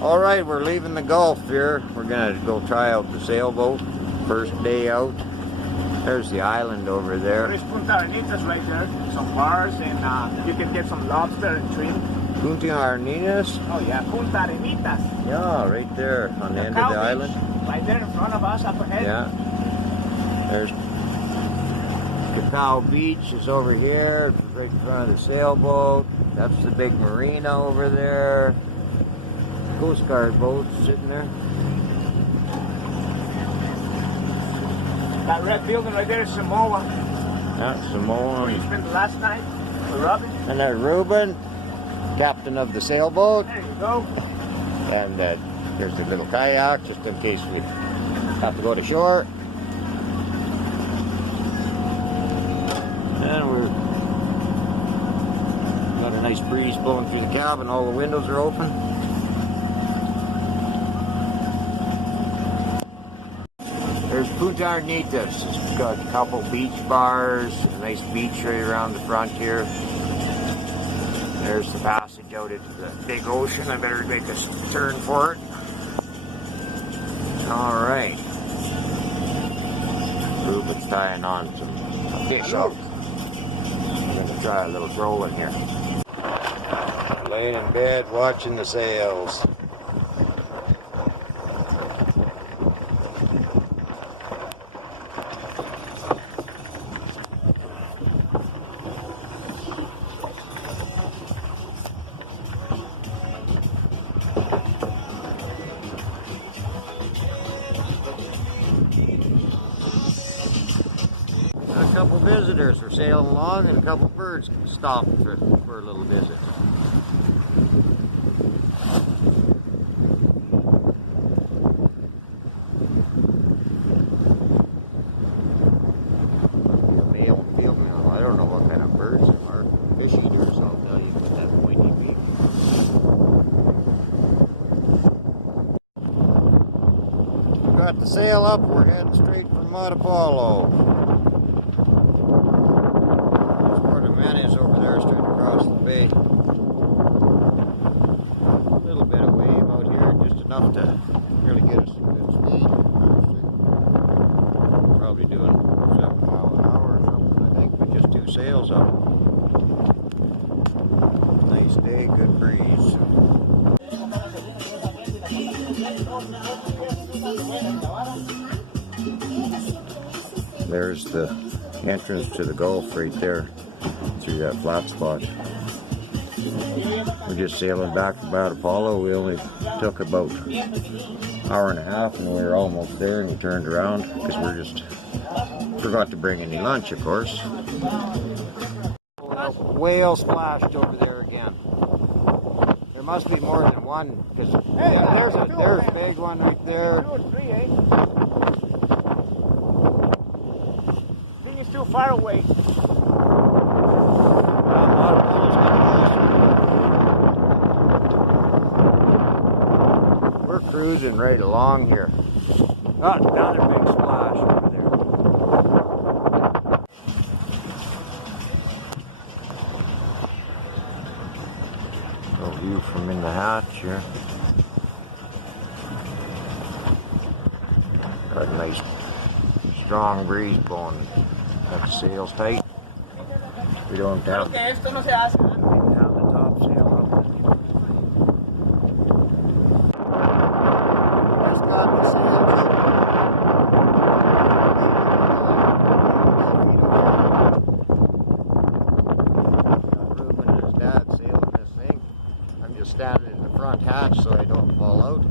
Alright, we're leaving the Gulf here. We're gonna go try out the sailboat. First day out. There's the island over there. There's Punta Arenas right there. Some bars and you can get some lobster and shrimp. Punta Arenas? Oh yeah, Punta Arenitas. Yeah, right there on the end of the island. Right there in front of us up ahead. Yeah. There's Cacao Beach is over here, right in front of the sailboat. That's the big marina over there. Coast Guard boats sitting there. That red building right there is Samoa. Yeah, Samoa. Where you spent the last night with Robin. And there's Ruben, captain of the sailboat. There you go. And there's the little kayak, just in case we have to go to shore. And we're got a nice breeze blowing through the cabin. All the windows are open. There's Punta Arenas. It's got a couple beach bars, a nice beach right around the front here. There's the passage out into the big ocean. I better make a turn for it. Alright. Ruben's tying on some fish hooks. I'm going to try a little trolling here. Laying in bed watching the sails. A couple visitors are sailing along and a couple birds stopped for a little visit. The male and female, I don't know what kind of birds they are. Fish eaters, I'll tell you, with that pointy beak. Got the sail up, we're heading straight for Matapalo. Is over there straight across the bay. A little bit of wave out here, just enough to really get us some good speed. Probably doing 7 miles an hour or something, I think, with just 2 sails up. Nice day, good breeze. There's the entrance to the Gulf right there. Through that flat spot. We're just sailing back from Apollo. We only took about an hour and a half and we were almost there, and we turned around because we're just forgot to bring any lunch, of course. Whale splashed over there again. There must be more than one because there's a big one right there. I think it's too far away. We're cruising right along here. Oh, another big splash over there. A view from in the hatch here. Got a nice strong breeze blowing. Got the sails tight. We don't have the top sail up. Just got the sails up. Ruben and his dad sailing this thing. I'm just standing in the front hatch so I don't fall out.